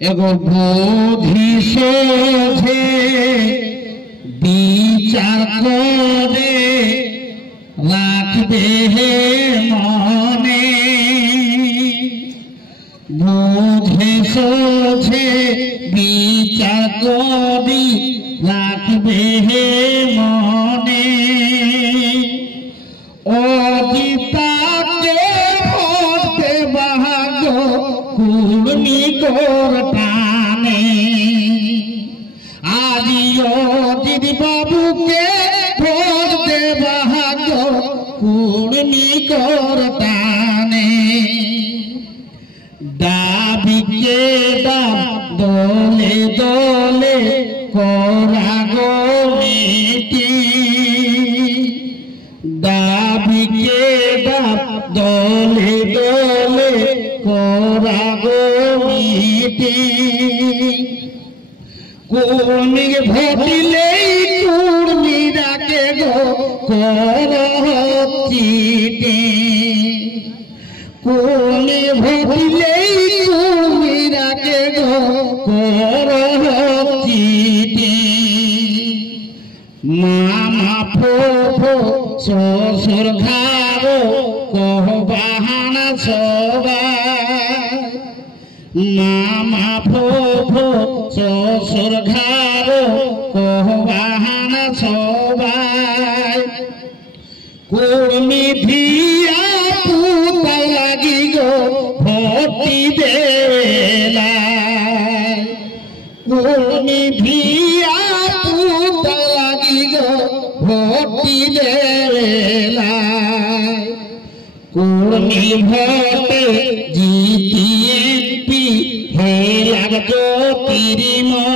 एगो बोधि सोझे विचार करे राखबे मने बोधि सोझे विचार करी राखबे मने অজিতাকে ভরতে বাহাগ কুর্মি গোর টানে আজি অজিত বাবুকে ভরতে বাহাগ কুর্মি গোর টানে দাবিকে দাব দলে দলে করা গো দাবিকে ডাব দলে দলে করা গো মিটিং কুর্মি ভটিলেই কুর্মিরাকে গো কর চিটিং কুর্মি ভটিলেই কুর্মিরাকে গো কর চিটিং মামা ফোফো শ্বশুর ঘাড়ো কহ বাহানা সবাই মামা ফোফো শ্বশুর ঘাড়ো কহ বাহানা সবাই কুর্মি ধিয়া পুতা লাগি গো ভর্তি বেলায় কুর্মি ধিয়া পুতা লাগি গো ভর্তি বেলায় কুর্মি ভোটে জিতিএমপি হেলার জ্যোতির্ময়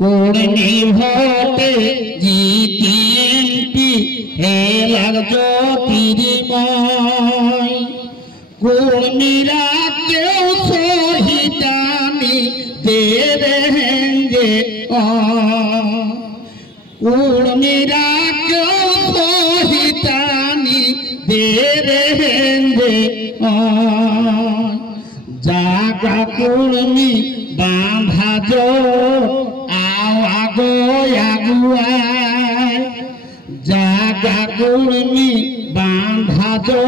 কুর্মি ভোটে জিতিএমপি হেলার জ্যোতির্ময় কুর্মিরা কেউ শহীদানি দেবেঙ্গে কুর্মিরা কেউ শহীদানি দেবেঙ্গে জাগা কুর্মি বাঁধা জো আওয়াগো আগুয়ায় জাগা কুর্মি বাঁধা জো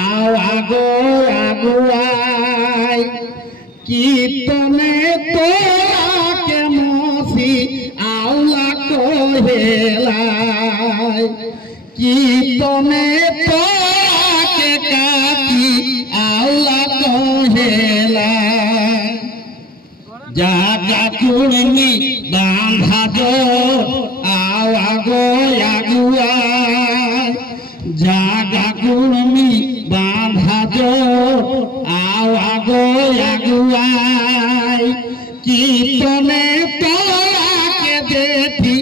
আওয়াগো আগুয়ায় কীর্তনে তোরাকে মসি আওলা কহেলায় কীর্তনে তোরাকে কাকি আওলা কহেলায় জাগা কুর্মি বাঁধা জো আওয়াগো আগুয়ায় জাগা কুর্মি বাঁধা জো আওয়াগো আগুয়ায় কীর্তনে তোরাকে দেখি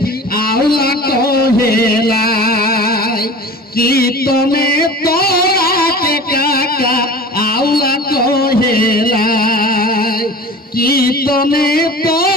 আওলা কহেলায় কীর্তনে তোরাকে কাকা আওলা কহেলায় কীর্তনে তো